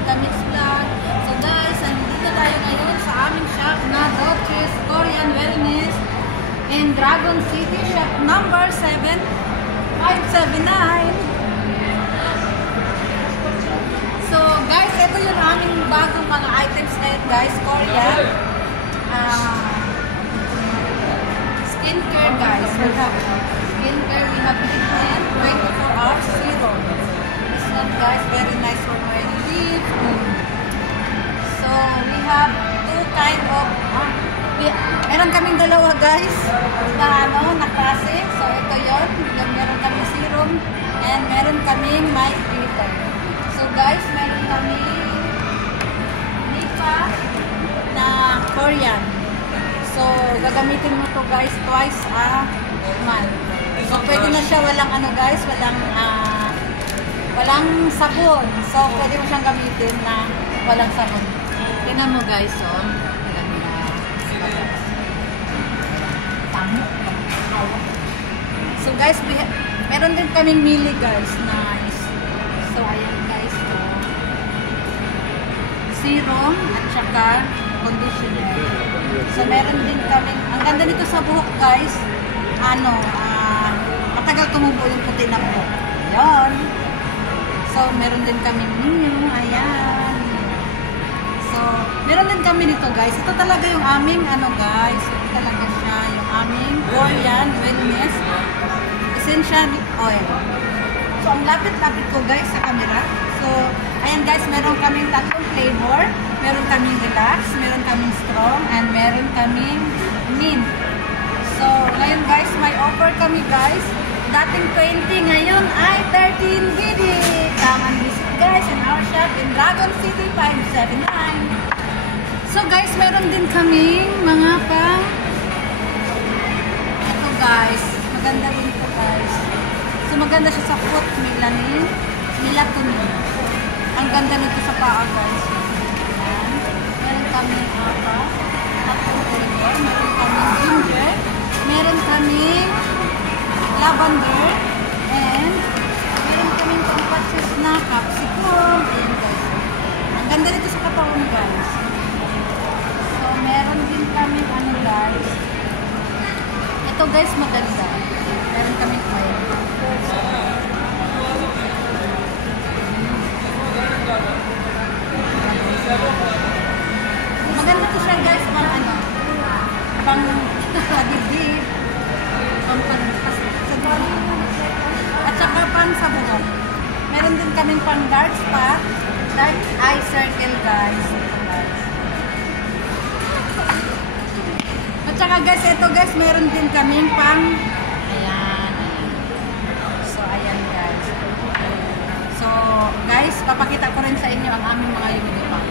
Nita Mix Vlog. So guys, nandito tayo ngayon sa aming shop na Dolce's Korean Wellness in Dragon City, shop number 7579. So guys, ito yung aming bagong mga items ngayon guys, Korean. Skincare guys. We have skincare, we have treatment, 24 hours serum. This one guys, very nice for my lips. So we have two kind of, meron kaming dalawa guys, na klase. So ito yun, meron kaming serum, and meron kaming my glitter. So guys, meron kaming Nita na Korean. So, gagamitin mo to guys twice a month. So, pwede na siya walang guys, walang sabon. So, pwede mo siyang gamitin na walang sabon. Tingnan mo guys, oh. So, guys, meron din kaming mili guys. Nice. So, ayan guys. So, serum at saka conditioner. So, meron din kami, ang ganda nito sa buhok guys, matagal tumubo yung puti na buhok. Ayan. So, meron din kami ninyo, ayan. So, meron din kami nito guys. Ito talaga yung aming, guys, ito talaga siya, yung aming Korean Wellness Essential Oil. So, ang lapit-lapit ko guys sa camera. So, ayan guys, meron kaming tatlong flavor. Meron kaming relax, meron kaming strong, and meron kaming mint. So, ngayon guys, may offer kami guys. Dating 20, ngayon ay 13 BD. Come and visit guys in our shop in Dragon City 579. So guys, meron din kaming mga pang ito guys, maganda din ito guys. So maganda siya sa foot, melanin, melatonin. Ang ganda nito sa paa guys. Meron kami meron kami ginger, meron kami lavender, and meron kami pampatsis na capsicum. Ayan guys. Ang ganda nito sa katawan guys. So meron din kami guys. Ito guys maganda. Meron kami oil. Maganda to siya guys, pang dibdib, at saka pang sa buhok. Meron din kaming pang dark spot, dark eye circle guys. At saka guys, ito guys, meron din kaming pang ayan. So ayan guys. So guys, papakita ko rin sa inyo ang aming mga uniform.